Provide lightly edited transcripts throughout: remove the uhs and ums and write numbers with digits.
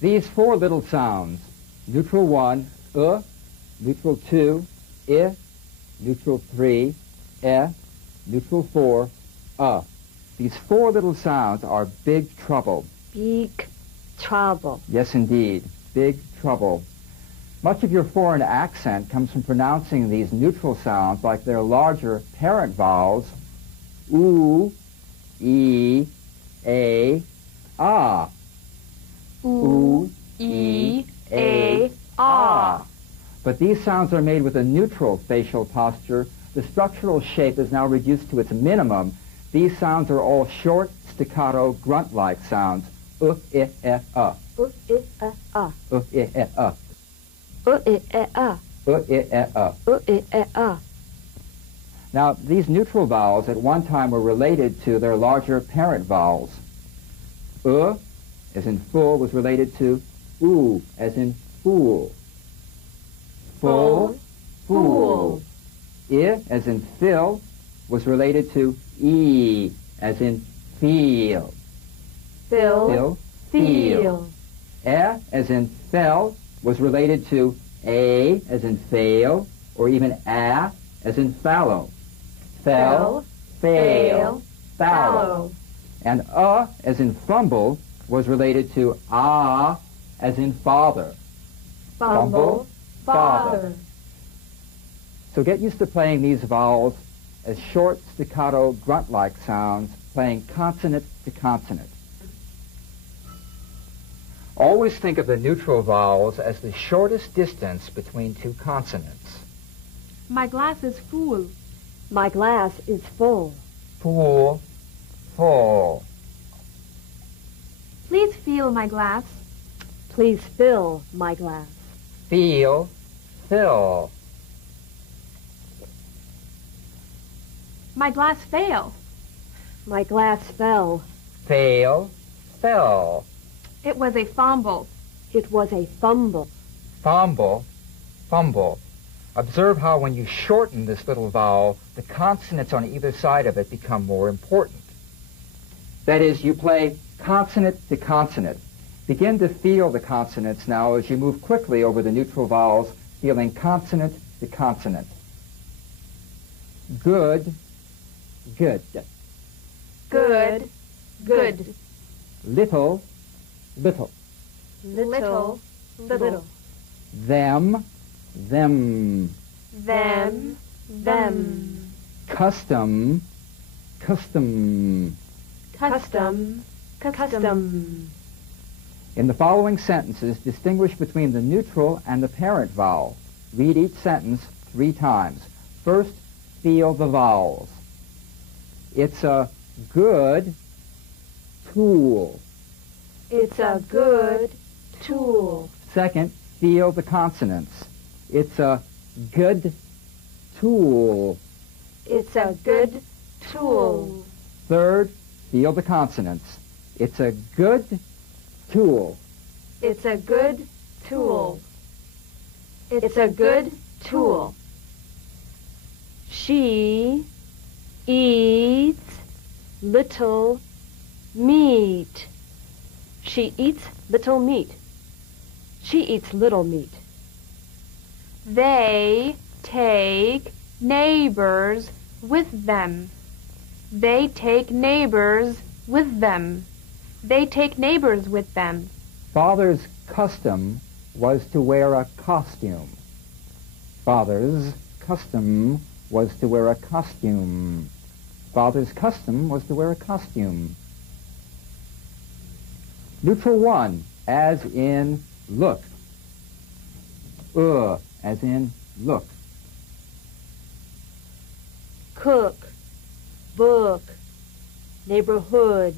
These four little sounds, neutral 1, neutral 2, I, neutral 3, neutral 4, These four little sounds are big trouble. Big trouble. Yes, indeed, big trouble. Much of your foreign accent comes from pronouncing these neutral sounds like their larger parent vowels, oo, e, a, ah. Oo, e, a, ah. But these sounds are made with a neutral facial posture. The structural shape is now reduced to its minimum. These sounds are all short, staccato, grunt-like sounds. I, I, I, ah. I, I, I, I, ah. Now, these neutral vowels at one time were related to their larger parent vowels. As in full, was related to oo, as in fool. Full, fool. I, as in fill, was related to e, as in feel. Fill, feel. As in fell, was related to a, as in fail, or even a, as in fallow. Fell, fail, fallow. And as in fumble, was related to as in father. Fumble, father. So get used to playing these vowels as short, staccato, grunt-like sounds, playing consonant to consonant. Always think of the neutral vowels as the shortest distance between two consonants. My glass is full. My glass is full. Full, full. Please fill my glass. Please fill my glass. Feel, fill. My glass fail. My glass fell. Fail, fell. It was a fumble. It was a fumble. Fumble, fumble. Observe how when you shorten this little vowel, the consonants on either side of it become more important. That is, you play consonant to consonant. Begin to feel the consonants now as you move quickly over the neutral vowels, feeling consonant to consonant. Good, good. Good, good. Little, little. Little, little. Them, them. Them, them. Custom, custom. Custom, custom. In the following sentences, distinguish between the neutral and the parent vowel. Read each sentence 3 times. First, feel the vowels. It's a good tool. It's a good tool. Second, feel the consonants. It's a good tool. It's a good tool. Third, feel the consonants. It's a good tool. It's a good tool. It's a good tool. She eats little meat. She eats little meat. She eats little meat. They take neighbors with them. They take neighbors with them. They take neighbors with them. Father's custom was to wear a costume. Father's custom was to wear a costume. Father's custom was to wear a costume. Neutral 1, as in look. As in look. Cook, book, neighborhood,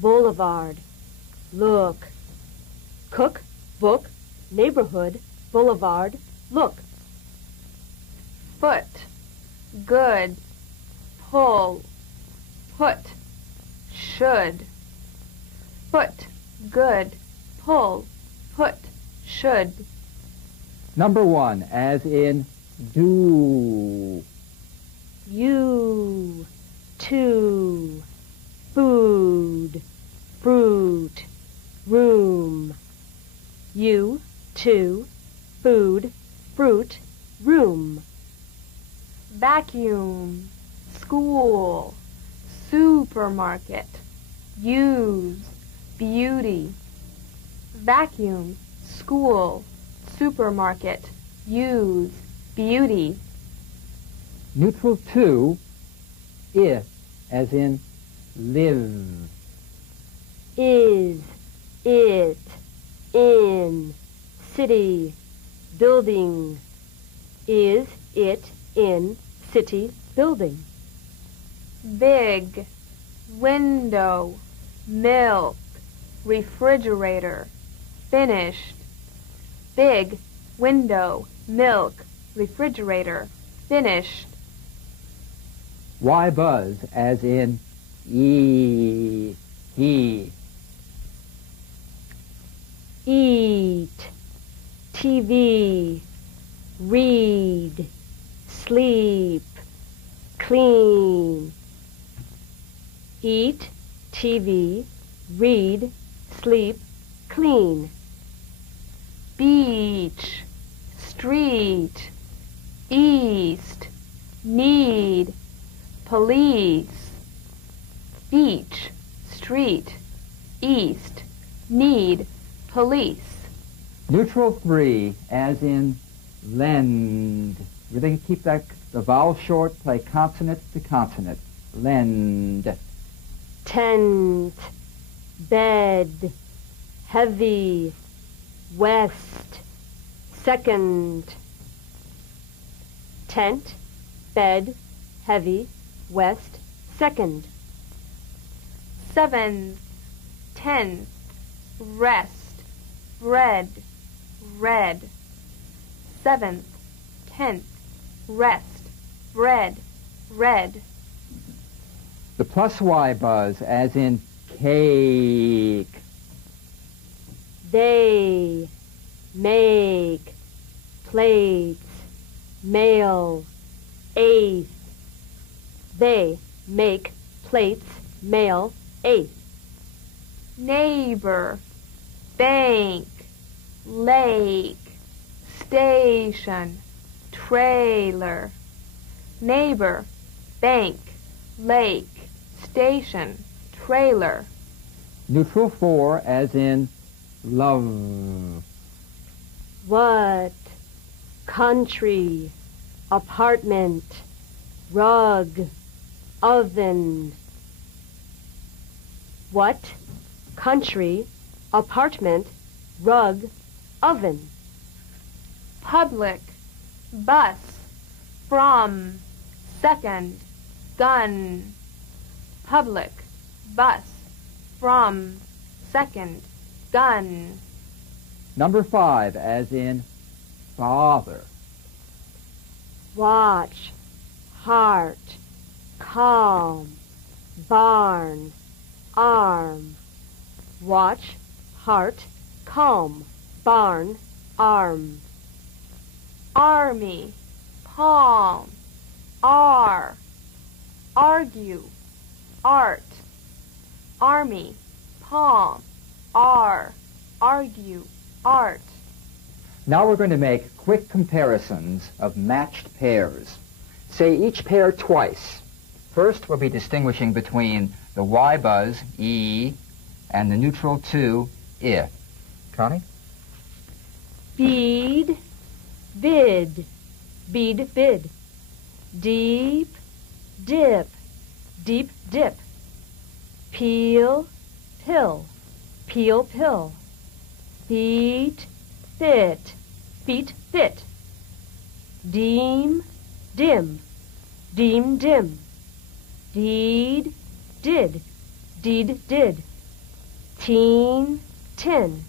boulevard, look. Cook, book, neighborhood, boulevard, look. Foot, good, pull, put, should. Foot, good, pull, put, should. Number 1, as in do. You, two, food, fruit, room, 2, food, fruit, room. Vacuum, school, supermarket, use, beauty. Vacuum, school, supermarket, use, beauty. Neutral 2, I, as in live. Is, it, in, city, building. Is, it, in, city, building. Big, window, milk, refrigerator, finished. Big, window, milk, refrigerator, finished. Y buzz, as in he. Eat, TV, read, sleep, clean. Eat, TV, read, sleep, clean. Beach, street, east, need, police. Beach, street, east, need, police. Neutral 3, as in lend. Really keep the vowel short, play consonant to consonant. Lend. Tent, bed, heavy, west, second. Tent, bed, heavy, west, second. 7th, 10th, rest, bread, red. 7th, 10th, rest, bread, red. The plus Y buzz, as in cake. They make plates, mail, eighth. They make plates, mail, eighth. Neighbor, bank, lake, station, trailer. Neighbor, bank, lake, station, trailer. Neutral 4, as in love. What, country, apartment, rug, oven. What, country, apartment, rug, oven. Public, bus, from, second, gun. Public, bus, from, second, gun. Number 5, as in father. Watch, heart, calm, barn, arm. Watch, heart, calm, barn, arm. Army, palm, argue, art. Army, palm, argue, art. Now we're going to make quick comparisons of matched pairs. Say each pair twice. First, we'll be distinguishing between the Y buzz, E, and the neutral 2, I. Connie? Bead, bid, bead, bid. Deep, dip, deep, dip. Peel, pill, peel, pill. Feet, fit, feet, fit. Deem, dim, deem, dim. Deed, did, deed, did. Teen, tin,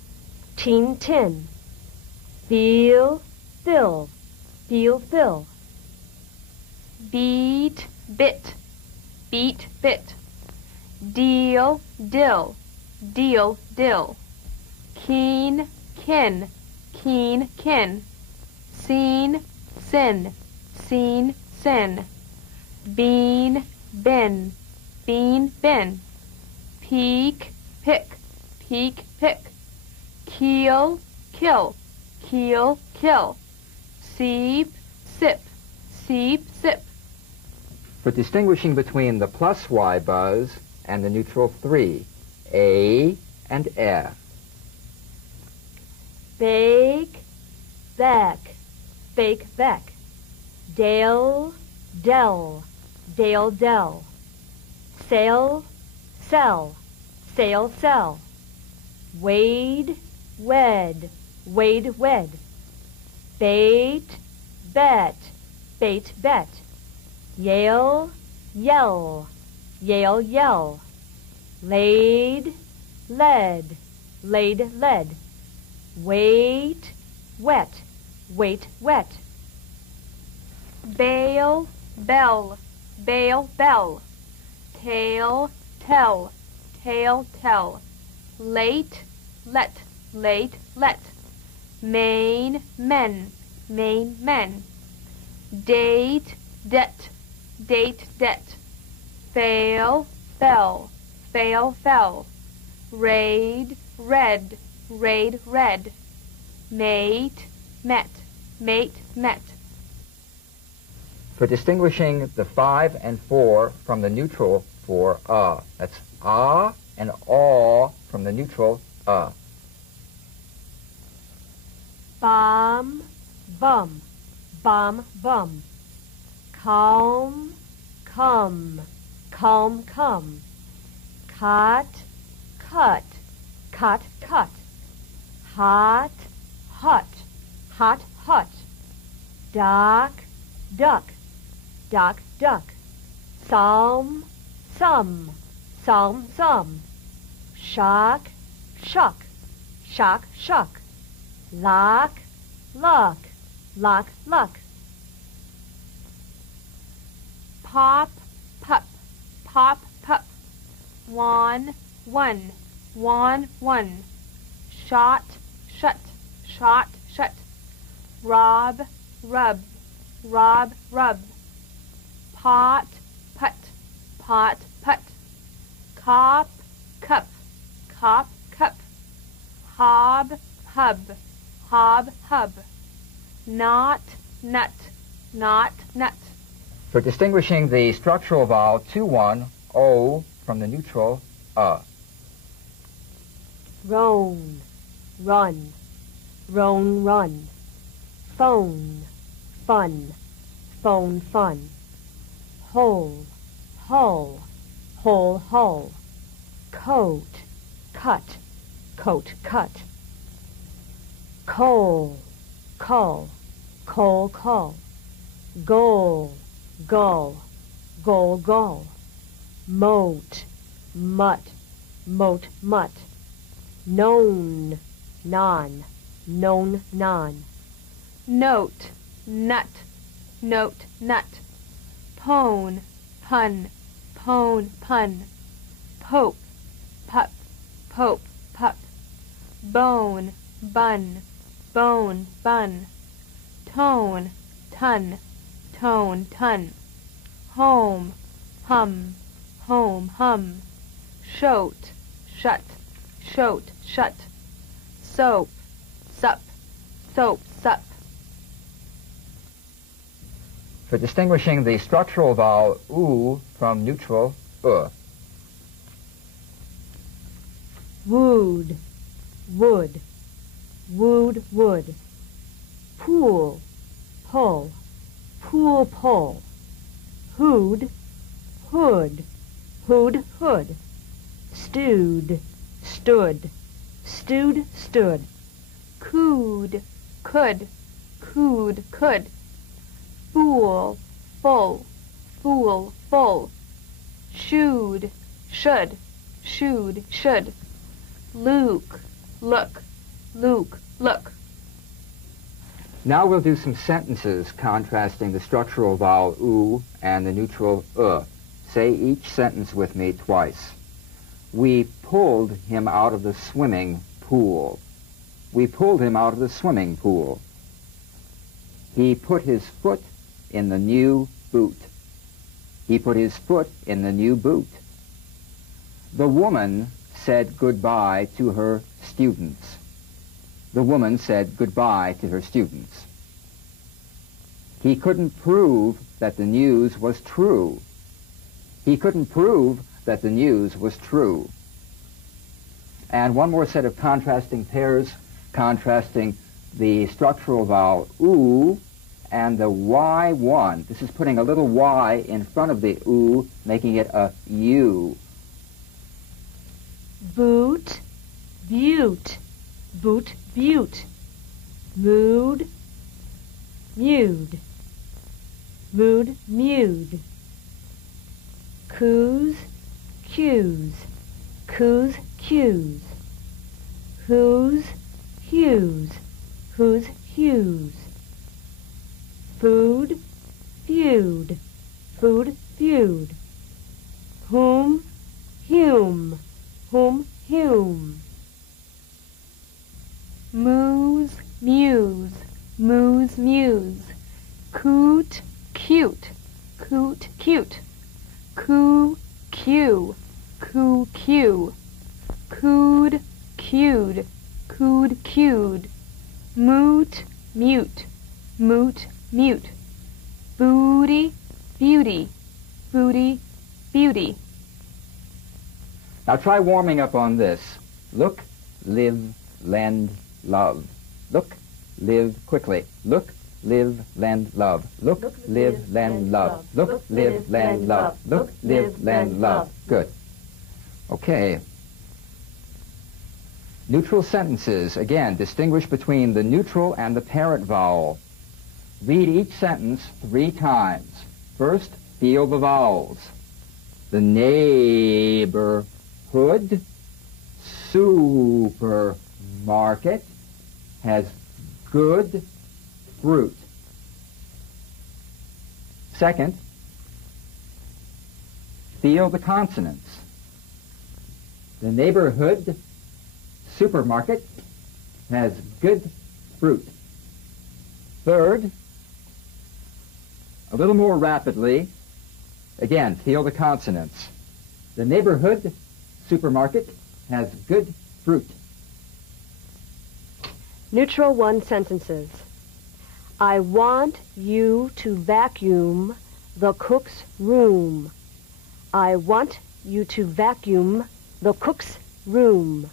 teen, tin. Feel, fill, feel, fill. Beat, bit, beat, bit. Deal, dill, deal, dill. Keen, kin, keen, kin. Seen, sin, seen, sin. Bean, bin, bean, bin. Peak, pick, peak, pick. Keel, kill, keel, kill. Seep, sip, seep, sip. For distinguishing between the plus Y buzz and the neutral 3, A and E. Bake, back, bake, back. Dale, dell, dale, dell. Sail, sell, sail, sell. Wade, wed, wade, wed. Bait, bet, bait, bet. Yale, yell, yale, yell. Laid, led, laid, led. Wait, wet, wait, wet. Bail, bell, bail, bell. Tail, tell, tail, tell. Late, let, late, let. Main, men, main, men. Date, debt, date, debt. Fail, fell, fail, fell. Raid, red, raid, red. Mate, met, mate, met. For distinguishing the 5 and 4 from the neutral for That's and aw from the neutral Bomb, bum, bomb, bum. Calm, come, calm, come. Cut, cut, cut, cut. Hot, hut, hot, hut. Duck, duck, duck, duck. Psalm, some, psalm, some. Shock, shuck, shock, shuck. Lock, luck, lock, luck. Pop, pup, pop, pup. One, one, one. Shot, shut, shot, shut. Rob, rub, rob, rub. Pot, put, pot, put. Cop, cup, cop, cup. Hob, hub, hob, hub. Knot, nut, knot, nut. For distinguishing the structural vowel 2-1, O from the neutral Roan, run, roan, run. Phone, fun, phone, fun. Hole, hull, hole, hull. Coat, cut, coat, cut. Coal, cull, coal, cull. Goal, gull, goal, gull. Moat, mutt, moat, mutt. Known, non, known, non. Note, nut, note, nut. Pone, pun, pone, pun. Pope, pup, pope, pup. Bone, bun, bone, bun. Tone, ton, tone, ton. Home, hum, home, hum. Shoat, shut, shoat, shut. Soap, sup, soap, sup. For distinguishing the structural vowel oo from neutral Wooed, wood, wooed, wood. Pool, pull, pool, pull. Hood, hood, hood, hood. Stewed, stood, stewed, stood. Cooed, could, cooed, could. Fool, full, fool, full. Shoed, should, shoed, should. Luke, look, Luke, look. Now we'll do some sentences contrasting the structural vowel oo and the neutral Say each sentence with me twice. We pulled him out of the swimming pool. We pulled him out of the swimming pool. He put his foot in the new boot. He put his foot in the new boot. The woman said goodbye to her students. the woman said goodbye to her students. He couldn't prove that the news was true. He couldn't prove that the news was true. And one more set of contrasting pairs, contrasting the structural vowel oo and the Y1. This is putting a little Y in front of the oo, making it a U. Boot, butte, boot, butte. Mood, mewed, mood, mewed. Coos, cues, coos, cues. Whose, hues, whose, hues. Food, feud, food, feud. Whom, hume, whom, hume. Moose, muse, moose, muse. Coot, cute, coot, cute. Coo, cue, coo, cue. Cooed, cued, cooed, cued. Moot, mute, moot, mute. Booty, beauty, booty, beauty. Now try warming up on this. Look, live, lend, love. Look, live, quickly. Look, live, lend, love. Look, live, lend, love. Look, live, lend, love. Look, live, lend, love. Good. Okay. Neutral sentences. Again, distinguish between the neutral and the parent vowel. Read each sentence 3 times. First, feel the vowels. The neighborhood supermarket has good fruit. Second, feel the consonants. The neighborhood supermarket has good fruit. Third, a little more rapidly, again, feel the consonants. The neighborhood supermarket has good fruit. Neutral 1 sentences. I want you to vacuum the cook's room. I want you to vacuum the cook's room.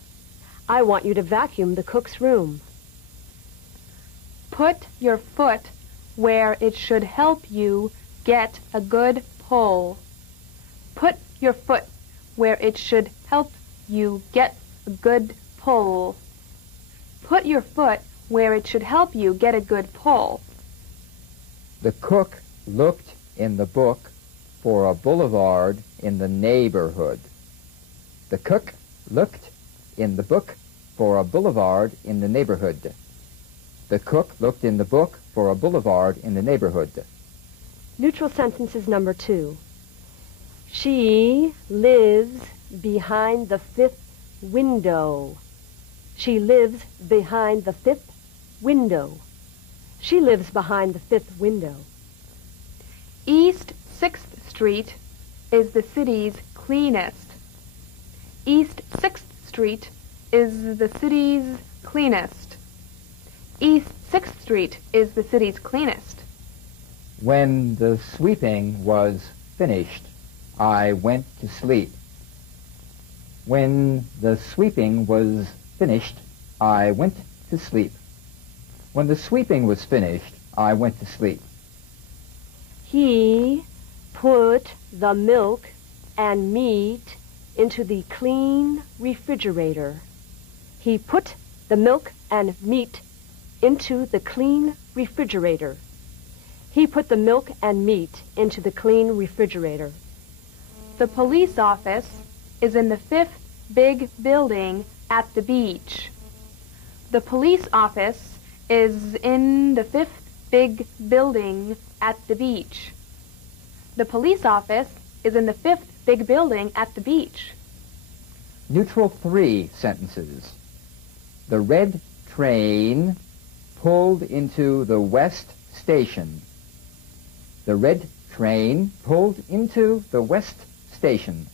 I want you to vacuum the cook's room. Put your foot where it should help you get a good pull. Put your foot where it should help you get a good pull. Put your foot where it should help you get a good pull. The cook looked in the book for a boulevard in the neighborhood. The cook looked in the book for a boulevard in the neighborhood. The cook looked in the book for a boulevard in the neighborhood. Neutral sentences number 2. She lives behind the 5th window. She lives behind the 5th window. She lives behind the 5th window. East 6th Street is the city's cleanest. East 6th Street is the city's cleanest. East 6th Street is the city's cleanest. When the sweeping was finished, I went to sleep. When the sweeping was finished, I went to sleep. When the sweeping was finished, I went to sleep. He put the milk and meat into the clean refrigerator. He put the milk and meat into the clean refrigerator. He put the milk and meat into the clean refrigerator. The police office is in the 5th big building at the beach. The police office is in the 5th big building at the beach. The police office is in the 5th big building at the beach. Neutral 3 sentences. The red train pulled into the West Station. The red train pulled into the West Station.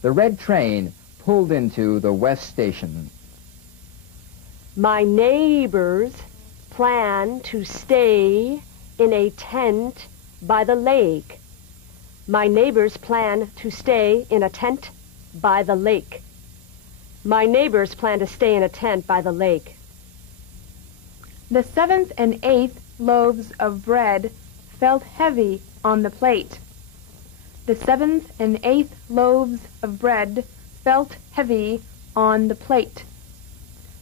The red train pulled into the West Station. My neighbors plan to stay in a tent by the lake. My neighbors plan to stay in a tent by the lake. My neighbors plan to stay in a tent by the lake. The 7th and 8th loaves of bread felt heavy on the plate. The 7th and 8th loaves of bread felt heavy on the plate.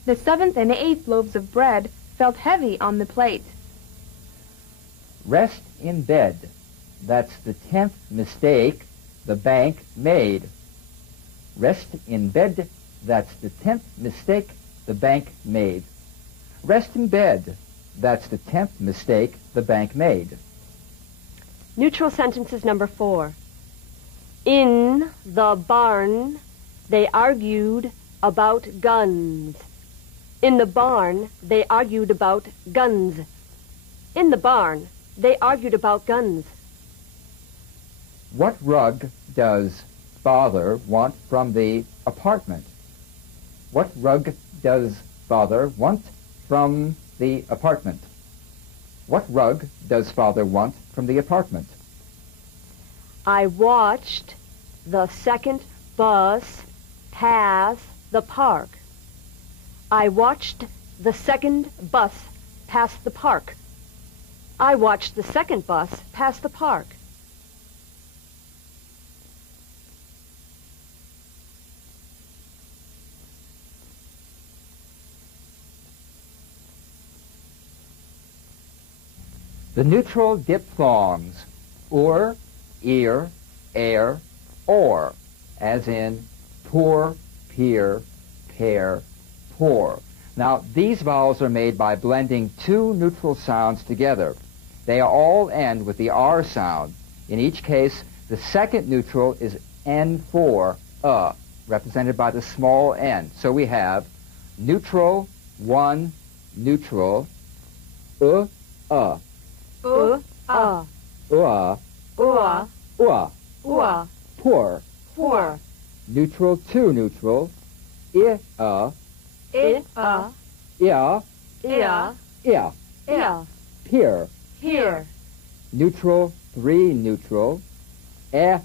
The 7th and 8th loaves of bread felt heavy on the plate. Rest in bed. That's the 10th mistake the bank made. Rest in bed. That's the 10th mistake the bank made. Rest in bed. That's the 10th mistake the bank made. Neutral sentences number 4. In the barn, they argued about guns. In the barn, they argued about guns. In the barn, they argued about guns. What rug does Father want from the apartment? What rug does Father want from the apartment? What rug does Father want from the apartment? I watched the second bus pass the park. I watched the second bus pass the park. I watched the second bus pass the park. The neutral diphthongs, or, ear, air, or, as in poor, peer, pair, poor. Now, these vowels are made by blending two neutral sounds together. They all end with the R sound. In each case, the second neutral is N4, represented by the small n. So we have neutral, one, neutral, poor, neutral, two, neutral, peer, neutral, three, neutral, pair,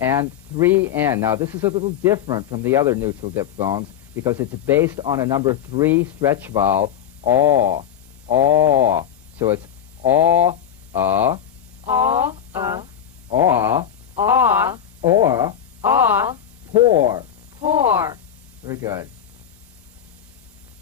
and 3N. Now, this is a little different from the other neutral diphthongs because it's based on a number 3 stretch vowel, aw. So it's aw, poor. Very good.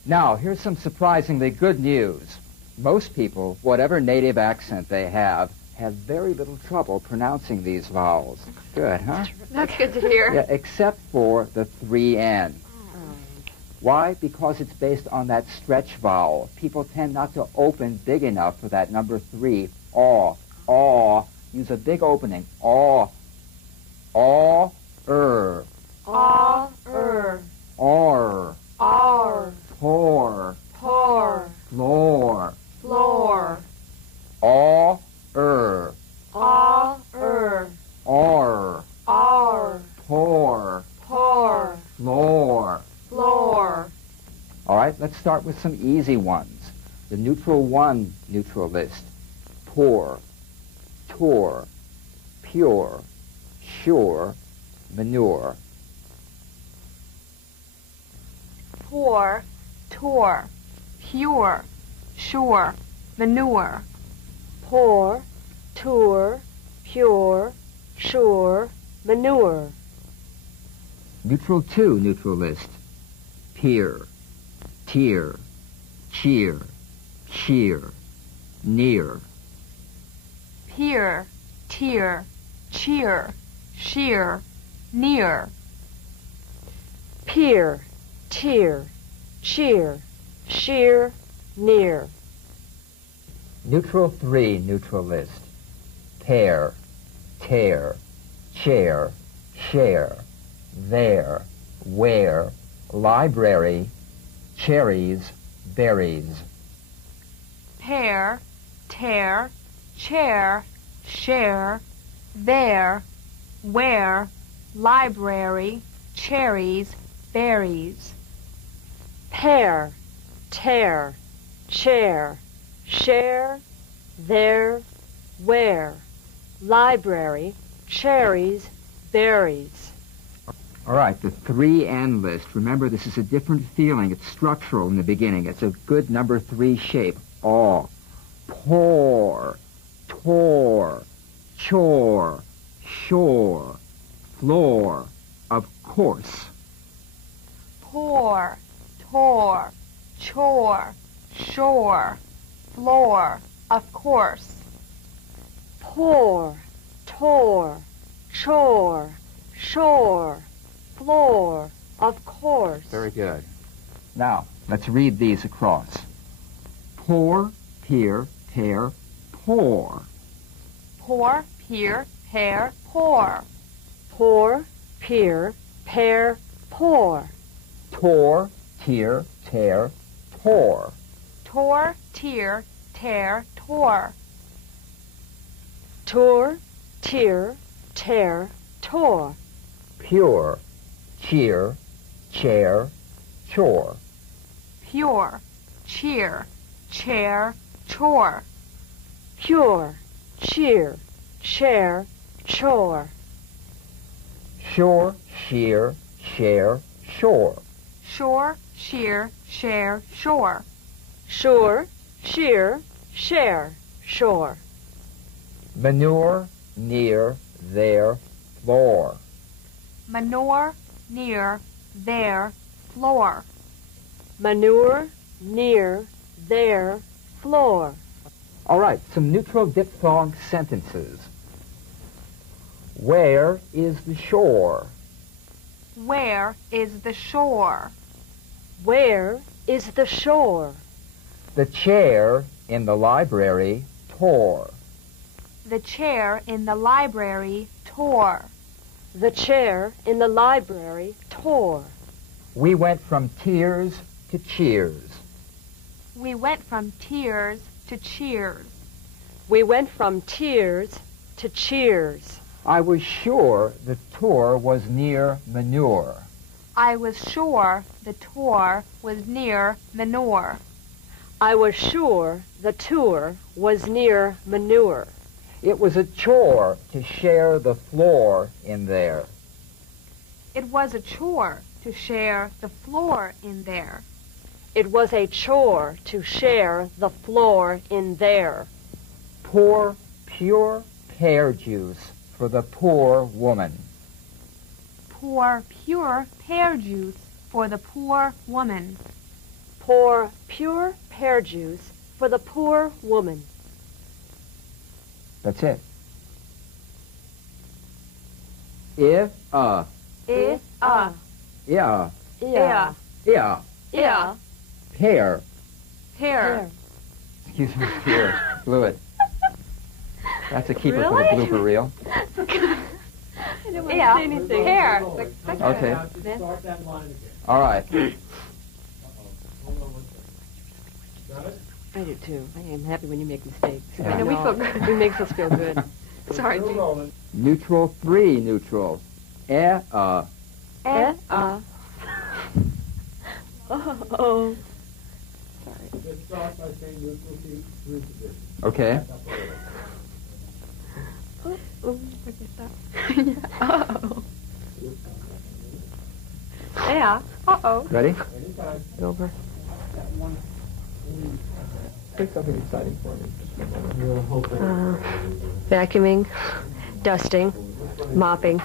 Now, here's some surprisingly good news. Most people, whatever native accent they have very little trouble pronouncing these vowels. Good, huh? That's good to hear. Yeah, except for the 3N. Why? Because it's based on that stretch vowel. People tend not to open big enough for that number 3. Aw. Use a big opening. Aw. Or. Pour. Floor. Or. Pour. Floor. All right, let's start with some easy ones. The neutral one neutral list. Poor, tour, pure, sure, manure. Poor, tour, pure, sure, manure. Pour, tour, pure, sure, manure. Neutral two neutral list. Peer, tear, cheer, cheer, near. Peer, tear, cheer, sheer, near. Peer, tear, cheer, sheer, near. Neutral three neutral list. Pair, tear, chair, share, there, where, library, cherries, berries. Pair, tear, chair, share, there, where, library, cherries, berries. Pear, tear, chair, share, there, where, library, cherries, berries. All right, the 3 and list. Remember, this is a different feeling. It's structural in the beginning. It's a good number 3 shape. Aw. Pour, tore, chore, shore, floor, of course. Pour, tore, chore, shore, floor, of course. Pour, tore, chore, shore, floor, of course. Very good. Now, let's read these across. Pour, peer, tear, pour. Pour, pear, pear, pour. Pour, pear, pear, pour. Tore, tear, tear, tore. Tore, tear, tear, tore. Tore, tear, tear, tore. Pure, cheer, chair, chore. Pure, cheer, chair, chore. Pure, cheer, chair, chore. Shore, sheer, share, shore. Shore, sheer, share, shore. Shore, sheer, share, shore. Manure, near, there, floor. Manure, near, there, floor. Manure, near, there, floor. All right, some neutral diphthong sentences. Where is the shore? Where is the shore? Where is the shore? The chair in the library tore. The chair in the library tore. The chair in the library tore. We went from tears to cheers. We went from tears to cheers. We went from tears to cheers. I was sure the tour was near manure. I was sure the tour was near manure. I was sure the tour was near manure. It was a chore to share the floor in there. It was a chore to share the floor in there. It was a chore to share the floor in there. Pour pure pear juice for the poor woman. Pour pure pear juice for the poor woman. Pour pure pear juice for the poor woman. That's it. If, If, yeah, yeah, yeah, yeah, pear. Pear. Excuse me, pear. Blew it. That's a keeper for the Really? blooper reel. I didn't want to Yeah. say anything. Pear. Okay. Start that line again. All right. Hold on one second. Got it? I do too. I am happy when you make mistakes. Yeah. I know we feel good. It makes us feel good. Sorry, Still Jean. rolling. Neutral 3 neutrals. Oh. Sorry. Let's start by saying neutral three positions. Okay. Back up a little. Oh, uh-oh. Yeah. Uh-oh. Ready? Anytime. Over. Pick something exciting for me. Vacuuming, dusting, mopping.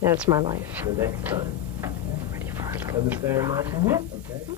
That's my life. The next time. Ready for a little Understand, Mike? Okay.